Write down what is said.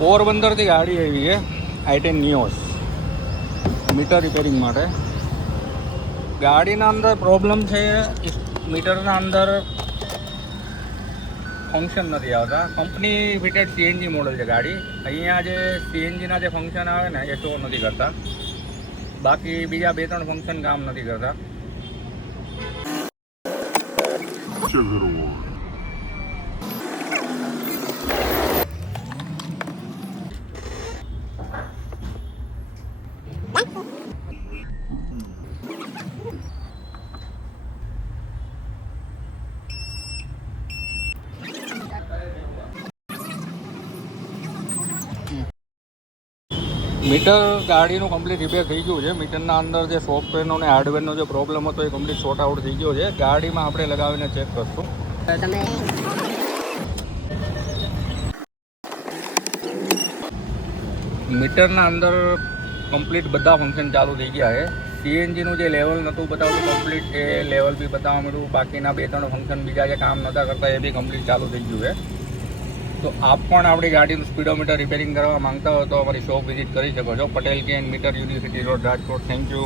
પોરબંદરથી ગાડી આવી છે i10 નિયોસ મીટર રિપેરિંગ માટે. ગાડીના અંદર પ્રોબ્લેમ છે, મીટરના અંદર ફંક્શન નથી આવતા. કંપની ફિટેડ સીએનજી મોડલ છે ગાડી. અહીંયા જે સીએનજીના જે ફંક્શન આવે ને એ શો નથી કરતા, બાકી બીજા 2-3 ફંક્શન કામ નથી કરતા. મીટર ગાડીનું કમ્પ્લીટ રિપેર થઈ ગયું છે. મીટરના અંદર જે સોફ્ટવેરનો અને હાર્ડવેરનો જે પ્રોબ્લેમ હતો એ કમ્પ્લીટ સોર્ટ આઉટ થઈ ગયો છે. ગાડીમાં આપણે લગાવીને ચેક કરશું. તમે મીટરના અંદર કમ્પ્લીટ બધા ફંક્શન ચાલુ થઈ ગયા છે. સીએનજીનું જે લેવલ નહોતું બતાવતું કમ્પ્લીટ એ લેવલ બી બતાવવા મળ્યું. બાકીના 2-3 ફંક્શન બીજા જે કામ નહોતા કરતા એ બી કમ્પ્લીટ ચાલુ થઈ ગયું છે. તો આપ પણ આપણી ગાડીનું સ્પીડોમીટર રિપેરિંગ કરવા માંગતા હો તો અમારી શોપ વિઝિટ કરી શકો છો. પટેલ કેન મીટર university road Rajkot. Thank you.